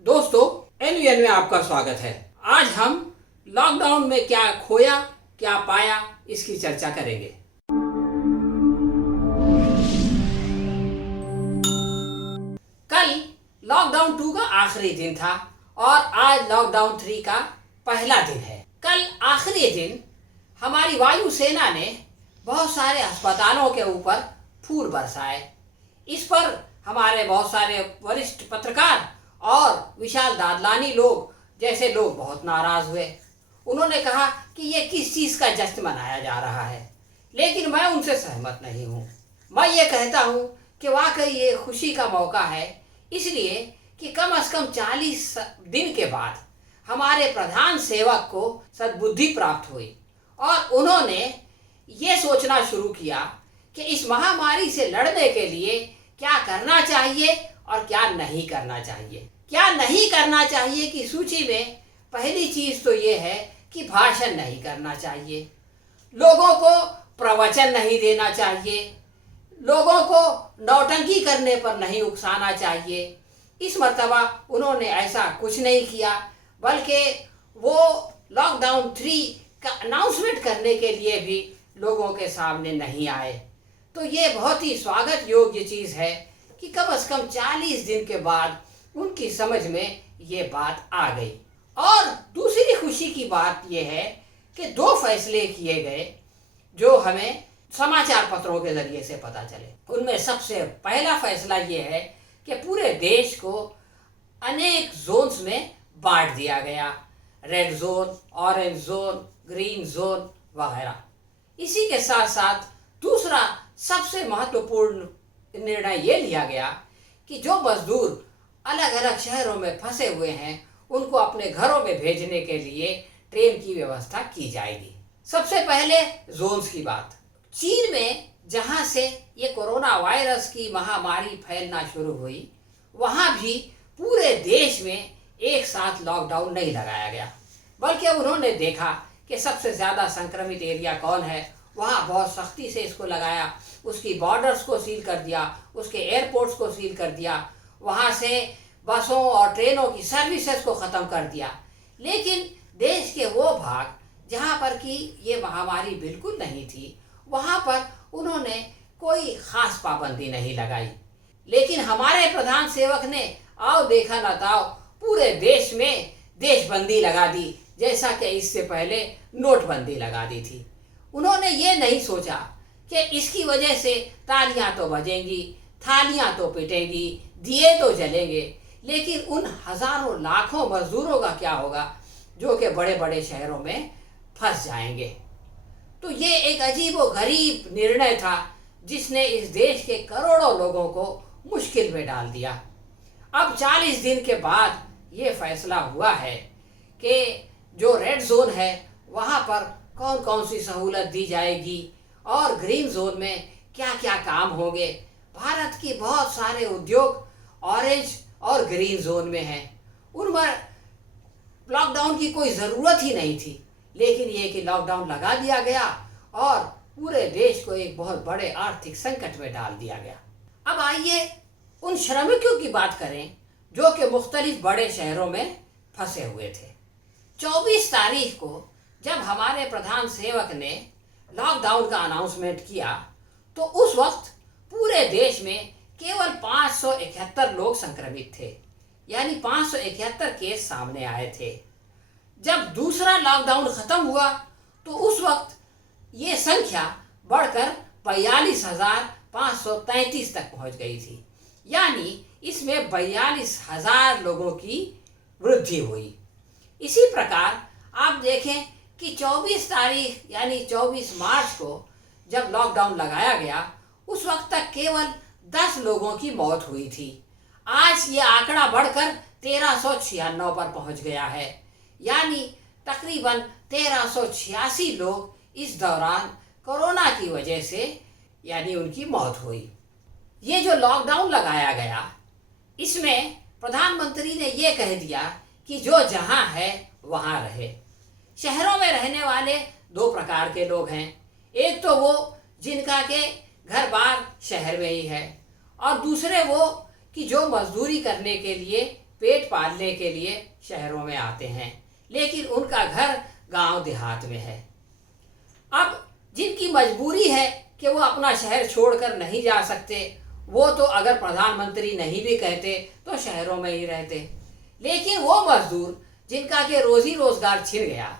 दोस्तों, एनवीएन में आपका स्वागत है। आज हम लॉकडाउन में क्या खोया क्या पाया इसकी चर्चा करेंगे। कल लॉकडाउन 2 का आखिरी दिन था और आज लॉकडाउन 3 का पहला दिन है। कल आखिरी दिन हमारी वायुसेना ने बहुत सारे अस्पतालों के ऊपर फूल बरसाए। इस पर हमारे बहुत सारे वरिष्ठ पत्रकार और विशाल दादलानी लोग जैसे लोग बहुत नाराज हुए। उन्होंने कहा कि ये किस चीज़ का जश्न मनाया जा रहा है, लेकिन मैं उनसे सहमत नहीं हूँ। मैं ये कहता हूँ कि वाकई ये खुशी का मौका है, इसलिए कि कम से कम 40 दिन के बाद हमारे प्रधान सेवक को सद्बुद्धि प्राप्त हुई और उन्होंने ये सोचना शुरू किया कि इस महामारी से लड़ने के लिए क्या करना चाहिए और क्या नहीं करना चाहिए। क्या नहीं करना चाहिए की सूची में पहली चीज तो ये है कि भाषण नहीं करना चाहिए, लोगों को प्रवचन नहीं देना चाहिए, लोगों को नौटंकी करने पर नहीं उकसाना चाहिए। इस मर्तबा उन्होंने ऐसा कुछ नहीं किया, बल्कि वो लॉकडाउन 3 का अनाउंसमेंट करने के लिए भी लोगों के सामने नहीं आए। तो ये बहुत ही स्वागत योग्य चीज़ है कि कम से कम 40 दिन के बाद उनकी समझ में ये बात आ गई। और दूसरी खुशी की बात यह है कि 2 फैसले किए गए जो हमें समाचार पत्रों के जरिए से पता चले। उनमें सबसे पहला फैसला ये है कि पूरे देश को अनेक जोन्स में बांट दिया गया, red zone, orange zone, green zone वगैरह। इसी के साथ साथ दूसरा सबसे महत्वपूर्ण निर्णय ये लिया गया कि जो मजदूर अलग अलग शहरों में फंसे हुए हैं उनको अपने घरों में भेजने के लिए ट्रेन की व्यवस्था की जाएगी। सबसे पहले जोन्स की बात। चीन में जहां से ये कोरोना वायरस की महामारी फैलना शुरू हुई, वहां भी पूरे देश में एक साथ लॉकडाउन नहीं लगाया गया, बल्कि उन्होंने देखा कि सबसे ज़्यादा संक्रमित एरिया कौन है, वहाँ बहुत सख्ती से इसको लगाया, उसकी बॉर्डर्स को सील कर दिया, उसके एयरपोर्ट्स को सील कर दिया, वहाँ से बसों और ट्रेनों की सर्विसेज को ख़त्म कर दिया। लेकिन देश के वो भाग जहाँ पर कि ये महामारी बिल्कुल नहीं थी, वहाँ पर उन्होंने कोई ख़ास पाबंदी नहीं लगाई। लेकिन हमारे प्रधान सेवक ने आओ देखा न ताओ पूरे देश में देशबंदी लगा दी, जैसा कि इससे पहले नोटबंदी लगा दी थी। उन्होंने ये नहीं सोचा कि इसकी वजह से तालियां तो बजेंगी, थालियां तो पिटेंगी, दिए तो जलेंगे, लेकिन उन हजारों लाखों मजदूरों का क्या होगा जो कि बड़े बड़े शहरों में फंस जाएंगे। तो ये एक अजीबोगरीब निर्णय था जिसने इस देश के करोड़ों लोगों को मुश्किल में डाल दिया। अब 40 दिन के बाद ये फैसला हुआ है कि जो रेड जोन है वहाँ पर कौन कौन सी सहूलत दी जाएगी और ग्रीन जोन में क्या क्या काम होंगे। भारत की बहुत सारे उद्योग ऑरेंज और ग्रीन जोन में हैं, उनमें लॉकडाउन की कोई ज़रूरत ही नहीं थी, लेकिन ये कि लॉकडाउन लगा दिया गया और पूरे देश को एक बहुत बड़े आर्थिक संकट में डाल दिया गया। अब आइए उन श्रमिकों की बात करें जो कि मुख्तलिफ बड़े शहरों में फंसे हुए थे। 24 तारीख को जब हमारे प्रधान सेवक ने लॉकडाउन का अनाउंसमेंट किया तो उस वक्त पूरे देश में केवल 571 लोग संक्रमित थे, यानी 571 केस सामने आए थे। जब दूसरा लॉकडाउन ख़त्म हुआ तो उस वक्त ये संख्या बढ़कर 42,533 तक पहुंच गई थी, यानी इसमें 42,000 लोगों की वृद्धि हुई। इसी प्रकार आप देखें कि 24 तारीख यानी 24 मार्च को जब लॉकडाउन लगाया गया उस वक्त तक केवल 10 लोगों की मौत हुई थी। आज ये आंकड़ा बढ़कर 1396 पर पहुंच गया है, यानी तकरीबन 1386 लोग इस दौरान कोरोना की वजह से यानी उनकी मौत हुई। ये जो लॉकडाउन लगाया गया इसमें प्रधानमंत्री ने ये कह दिया कि जो जहां है वहां रहे। शहरों में रहने वाले 2 प्रकार के लोग हैं, एक तो वो जिनका के घर बार शहर में ही है और दूसरे वो कि जो मजदूरी करने के लिए पेट पालने के लिए शहरों में आते हैं, लेकिन उनका घर गांव देहात में है। अब जिनकी मजबूरी है कि वो अपना शहर छोड़कर नहीं जा सकते, वो तो अगर प्रधानमंत्री नहीं भी कहते तो शहरों में ही रहते। लेकिन वो मजदूर जिनका के रोजी रोजगार छिन गया,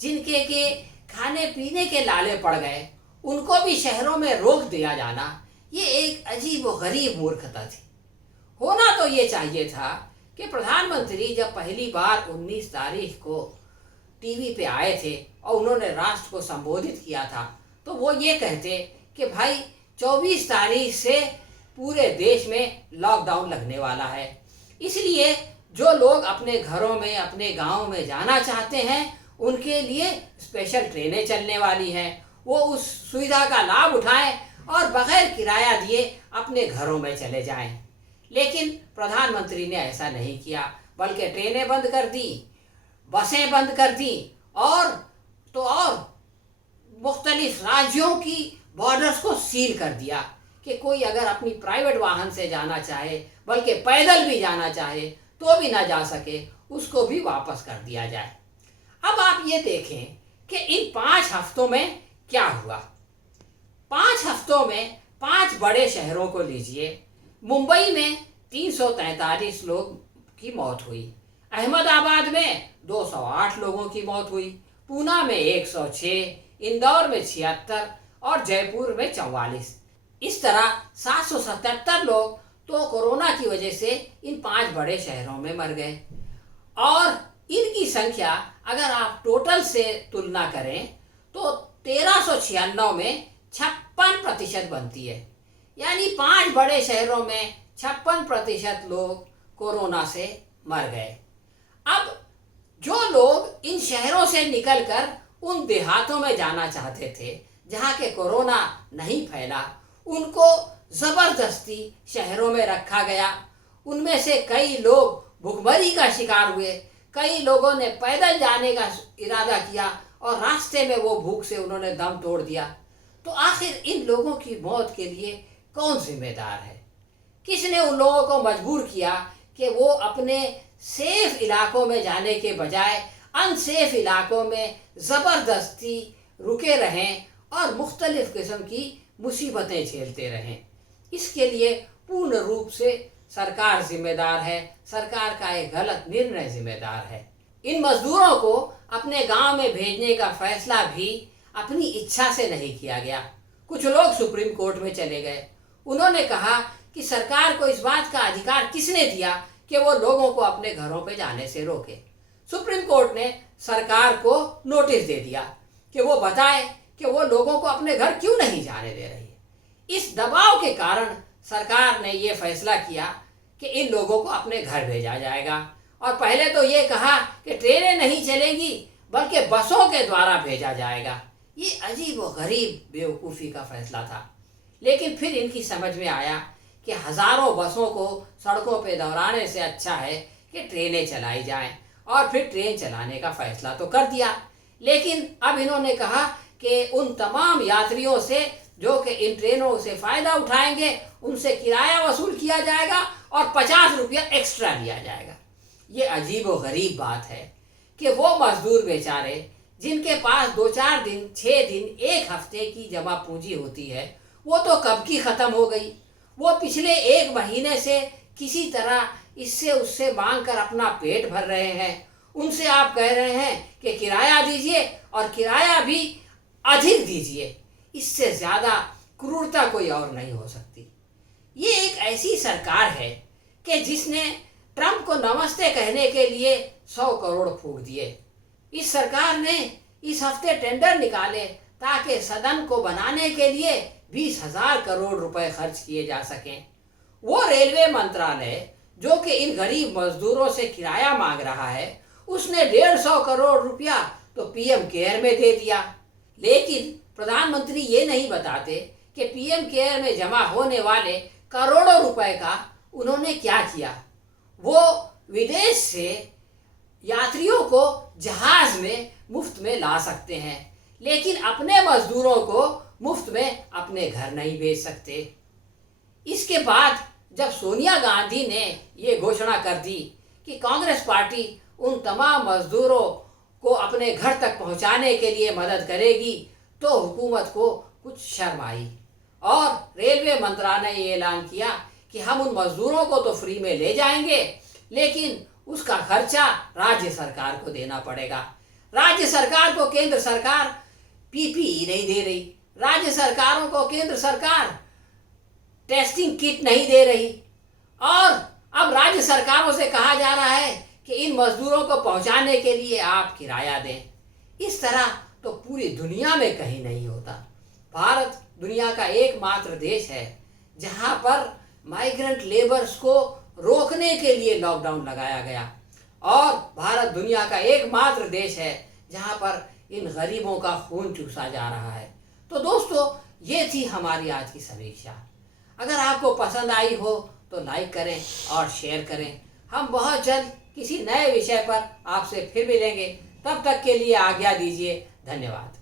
जिनके के खाने पीने के लाले पड़ गए, उनको भी शहरों में रोक दिया जाना, ये एक अजीब व गरीब मूर्खता थी। होना तो ये चाहिए था कि प्रधानमंत्री जब पहली बार 19 तारीख को टीवी पे आए थे और उन्होंने राष्ट्र को संबोधित किया था, तो वो ये कहते कि भाई 24 तारीख से पूरे देश में लॉकडाउन लगने वाला है, इसलिए जो लोग अपने घरों में, अपने गांव में जाना चाहते हैं, उनके लिए स्पेशल ट्रेनें चलने वाली हैं, वो उस सुविधा का लाभ उठाएं और बगैर किराया दिए अपने घरों में चले जाएं। लेकिन प्रधानमंत्री ने ऐसा नहीं किया, बल्कि ट्रेनें बंद कर दी, बसें बंद कर दी और मुख्तलिफ राज्यों की बॉर्डर्स को सील कर दिया कि कोई अगर अपनी प्राइवेट वाहन से जाना चाहे, बल्कि पैदल भी जाना चाहे तो भी ना जा सके, उसको भी वापस कर दिया जाए। अब आप ये देखें कि इन 5 हफ्तों में क्या हुआ। 5 हफ्तों में 5 बड़े शहरों को लीजिए। मुंबई में 343 लोग की मौत हुई, अहमदाबाद में 208 लोगों की मौत हुई, पूना में 106, इंदौर में 76 और जयपुर में 44। इस तरह 777 लोग तो कोरोना की वजह से इन 5 बड़े शहरों में मर गए। और इनकी संख्या अगर आप टोटल से तुलना करें तो 1396 में 56% बनती है, यानी 5 बड़े शहरों में 56% लोग कोरोना से मर गए। अब जो लोग इन शहरों से निकलकर उन देहातों में जाना चाहते थे जहाँ के कोरोना नहीं फैला, उनको जबरदस्ती शहरों में रखा गया। उनमें से कई लोग भुखमरी का शिकार हुए, कई लोगों ने पैदल जाने का इरादा किया और रास्ते में वो भूख से उन्होंने दम तोड़ दिया। तो आखिर इन लोगों की मौत के लिए कौन जिम्मेदार है? किसने उन लोगों को मजबूर किया कि वो अपने सेफ इलाकों में जाने के बजाय अनसेफ इलाकों में ज़बरदस्ती रुके रहें और मुख्तलिफ़ किस्म की मुसीबतें झेलते रहें? इसके लिए पूर्ण रूप से सरकार जिम्मेदार है, सरकार का एक गलत निर्णय जिम्मेदार है। इन मजदूरों को अपने गांव में भेजने का फैसला भी अपनी इच्छा से नहीं किया गया। कुछ लोग सुप्रीम कोर्ट में चले गए, उन्होंने कहा कि सरकार को इस बात का अधिकार किसने दिया कि वो लोगों को अपने घरों पे जाने से रोके। सुप्रीम कोर्ट ने सरकार को नोटिस दे दिया कि वो बताए कि वो लोगों को अपने घर क्यों नहीं जाने दे रही है। इस दबाव के कारण सरकार ने ये फैसला किया कि इन लोगों को अपने घर भेजा जाएगा। और पहले तो ये कहा कि ट्रेनें नहीं चलेंगी बल्कि बसों के द्वारा भेजा जाएगा। ये अजीब व गरीब बेवकूफ़ी का फैसला था। लेकिन फिर इनकी समझ में आया कि हज़ारों बसों को सड़कों पे दौड़ाने से अच्छा है कि ट्रेनें चलाई जाएं, और फिर ट्रेन चलाने का फैसला तो कर दिया। लेकिन अब इन्होंने कहा कि उन तमाम यात्रियों से जो कि इन ट्रेनों से फ़ायदा उठाएंगे उनसे किराया वसूल किया जाएगा और 50 रुपया एक्स्ट्रा लिया जाएगा। ये अजीब व गरीब बात है कि वो मजदूर बेचारे जिनके पास 2-4 दिन, 6 दिन, 1 हफ्ते की जमा पूंजी होती है, वो तो कब की ख़त्म हो गई। वो पिछले 1 महीने से किसी तरह इससे उससे मांग कर अपना पेट भर रहे हैं। उनसे आप कह रहे हैं कि किराया दीजिए और किराया भी अधिक दीजिए। इससे ज़्यादा क्रूरता कोई और नहीं हो सकती। ये एक ऐसी सरकार है कि जिसने ट्रंप को नमस्ते कहने के लिए 100 करोड़ फूंक दिए। इस सरकार ने इस हफ्ते टेंडर निकाले ताकि सदन को बनाने के लिए 20,000 करोड़ रुपए खर्च किए जा सकें। वो रेलवे मंत्रालय जो कि इन गरीब मजदूरों से किराया मांग रहा है, उसने 150 करोड़ रुपया तो पीएम केयर में दे दिया। लेकिन प्रधानमंत्री ये नहीं बताते कि पीएम केयर में जमा होने वाले करोड़ों रुपए का उन्होंने क्या किया। वो विदेश से यात्रियों को जहाज में मुफ्त में ला सकते हैं, लेकिन अपने मजदूरों को मुफ्त में अपने घर नहीं भेज सकते। इसके बाद जब सोनिया गांधी ने ये घोषणा कर दी कि कांग्रेस पार्टी उन तमाम मजदूरों को अपने घर तक पहुंचाने के लिए मदद करेगी, तो हुकूमत को कुछ शर्म आई और रेलवे मंत्रालय ने ऐलान किया कि हम उन मजदूरों को तो फ्री में ले जाएंगे, लेकिन उसका खर्चा राज्य सरकार को देना पड़ेगा। राज्य सरकार को केंद्र सरकार पीपीई नहीं दे रही, राज्य सरकारों को केंद्र सरकार टेस्टिंग किट नहीं दे रही, और अब राज्य सरकारों से कहा जा रहा है कि इन मजदूरों को पहुंचाने के लिए आप किराया दें। इस तरह तो पूरी दुनिया में कहीं नहीं होता। भारत दुनिया का एकमात्र देश है जहां पर माइग्रेंट लेबर्स को रोकने के लिए लॉकडाउन लगाया गया, और भारत दुनिया का एकमात्र देश है जहां पर इन गरीबों का खून चूसा जा रहा है। तो दोस्तों, ये थी हमारी आज की समीक्षा। अगर आपको पसंद आई हो तो लाइक करें और शेयर करें। हम बहुत जल्द किसी नए विषय पर आपसे फिर मिलेंगे। तब तक के लिए आज्ञा दीजिए। धन्यवाद।